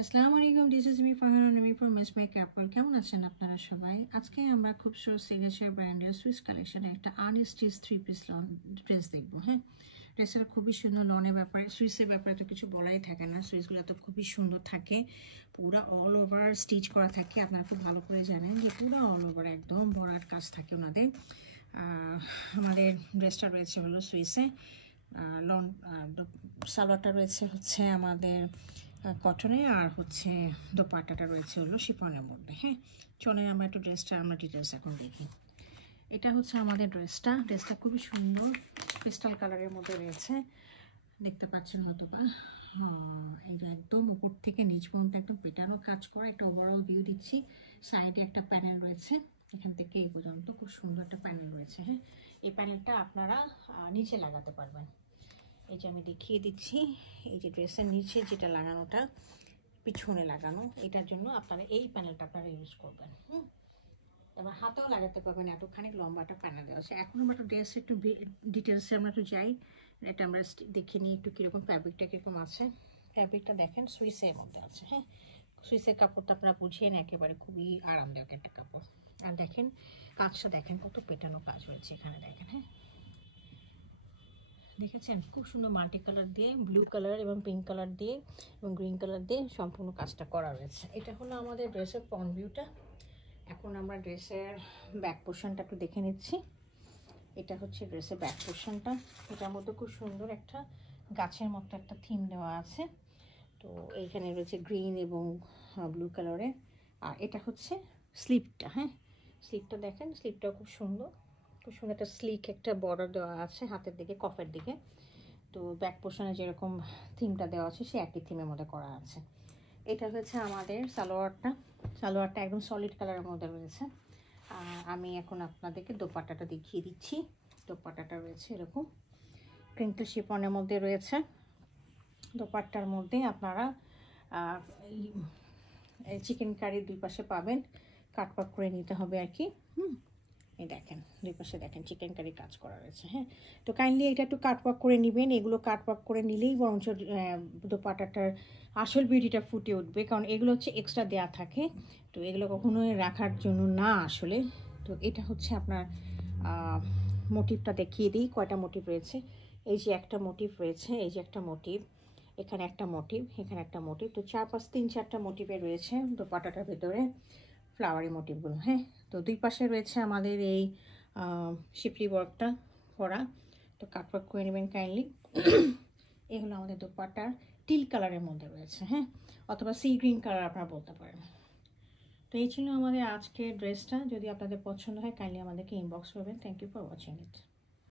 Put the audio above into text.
আসসালামু আলাইকুম, this is me Farhana নামি ফ্রম মিস মাই ক্যাপল। কেমন আছেন আপনারা সবাই? আজকে আমরা খুব সিরিয়াসের ব্র্যান্ডের সুইস কালেকশনে একটা আনস্টিচ 3 পিস লন ড্রেস দেখবো। হ্যাঁ, ড্রেসের খুবই সুন্দর। লনের ব্যাপারে, সুইসের ব্যাপারে তো কিছু বলাই থাকে না। সুইসগুলো তো খুবই সুন্দর থাকে, পুরো অল ওভার স্টিচ করা থাকে। আপনারা খুব ভালো করে জানেন যে পুরো অল ওভার একদম বড়ার কাজ থাকে ওনাদের। আমাদের ড্রেসটা রয়েছে হলো সুইসে, লন সালোয়ারটা রয়েছে হচ্ছে আমাদের কটনে, আর হচ্ছে দোপাট্টাটা রয়েছে হলো শিফনের মধ্যে। হ্যাঁ, চলে আমরা একটু ড্রেসটা আমরা ডিটেলস এখন দেখি। এটা হচ্ছে আমাদের ড্রেসটা খুবই সুন্দর, ক্রিস্টাল কালারের মধ্যে রয়েছে, দেখতে পাচ্ছেন হয়তো বা। এটা একদম উপর থেকে নিচ পর্যন্ত একদম পেটানো কাজ করা, একটা ওভারঅল ভিউ দিচ্ছি। সাইডে একটা প্যানেল রয়েছে, এখান থেকে এই পর্যন্ত খুব সুন্দর একটা প্যানেল রয়েছে। হ্যাঁ, এই প্যানেলটা আপনারা নিচে লাগাতে পারবেন। এই যে আমি দেখিয়ে দিচ্ছি, এই যে ড্রেসের নিচে যেটা লাগানোটা পিছনে লাগানো, এটার জন্য আপনারা এই প্যানেলটা আপনারা ইউজ করবেন। এবার হাতেও লাগাতে পারবেন, এতখানি লম্বাটা প্যানেল দেওয়া আছে। এখন আমরা একটু ড্রেস একটু ডিটেলসে আমরা একটু যাই। এটা আমরা দেখে নিই একটু কীরকম ফ্যাব্রিকটা কীরকম আছে। ফ্যাব্রিকটা দেখেন সুইসের মধ্যে আছে। হ্যাঁ, সুইসের কাপড়টা আপনারা বুঝিয়ে নেন, একেবারে খুবই আরামদায়ক একটা কাপড়। আর দেখেন কাজটা, দেখেন কত পেটানো কাজ হয়েছে এখানে, দেখেন। হ্যাঁ, দেখেছেন খুব সুন্দর মাল্টি কালার দিয়ে, ব্লু কালার এবং পিঙ্ক কালার দিয়ে এবং গ্রিন কালার দিয়ে সম্পূর্ণ কাজটা করা রয়েছে। এটা হলো আমাদের ড্রেসের ফ্রন্ট ভিউটা। এখন আমরা ড্রেসের ব্যাক পোর্শনটা একটু দেখে নিচ্ছি। এটা হচ্ছে ড্রেসের ব্যাক পোর্শনটা। এটার মধ্যে খুব সুন্দর একটা গাছের মতো একটা থিম দেওয়া আছে। তো এইখানে রয়েছে গ্রিন এবং ব্লু কালারে। আর এটা হচ্ছে স্লিপটা। হ্যাঁ, স্লিপটা দেখেন, স্লিপটাও খুব সুন্দর একটা স্লিক একটা বর্ডার দেওয়া আছে হাতের দিকে, কফের দিকে। তো ব্যাক পোর্শনে যেরকম থিমটা দেওয়া আছে সে একই থিমের মধ্যে করা আছে। এটা হচ্ছে আমাদের সালোয়ারটা একদম সলিড কালারের মধ্যে রয়েছে। আমি এখন আপনাদেরকে দোপাট্টাটা দেখিয়ে দিচ্ছি। দোপাট্টাটা রয়েছে এরকম ক্রিঙ্কল শিফনের মধ্যে রয়েছে। দোপাট্টার মধ্যে আপনারা চিকেন কারির দুই পাশে পাবেন, কাটওয়ার্ক করে নিতে হবে আর কি। এই দেখেন দুই পাশে দেখেন চিকেন কারি কাজ করা রয়েছে। হ্যাঁ, তো কাইন্ডলি এটা একটু কাটওয়ার্ক করে নেবেন। এগুলো কাটওয়ার্ক করে নিলেই বরঞ্চ দোপাট্টাটার আসল বিউটিটা ফুটে উঠবে, কারণ এগুলো হচ্ছে এক্সট্রা দেওয়া থাকে। তো এগুলো কখনোই রাখার জন্য না আসলে। তো এটা হচ্ছে আপনার মোটিভটা দেখিয়ে দিই, কয়টা মোটিভ রয়েছে। এই যে একটা মোটিভ রয়েছে, এই যে একটা মোটিভ, এখানে একটা মোটিভ, এখানে একটা মোটিভ। তো 4-5-3-4টা মোটিভে রয়েছে দোপাট্টাটার ভেতরে ফ্লাওয়ারি মোটিভগুলো। হ্যাঁ, তো দুই পাশে রয়েছে আমাদের এই শিপলি ওয়ার্কটা করা। তো কাটওয়ার্ক করে নেবেন কাইন্ডলি। এগুলো আমাদের দোপাট্টার টিল কালারের মধ্যে রয়েছে। হ্যাঁ, অথবা সি গ্রিন কালার আপনারা বলতে পারেন। তো এই ছিল আমাদের আজকের ড্রেসটা। যদি আপনাদের পছন্দ হয় কাইন্ডলি আমাদেরকে ইনবক্স করবেন। Thank you for watching it.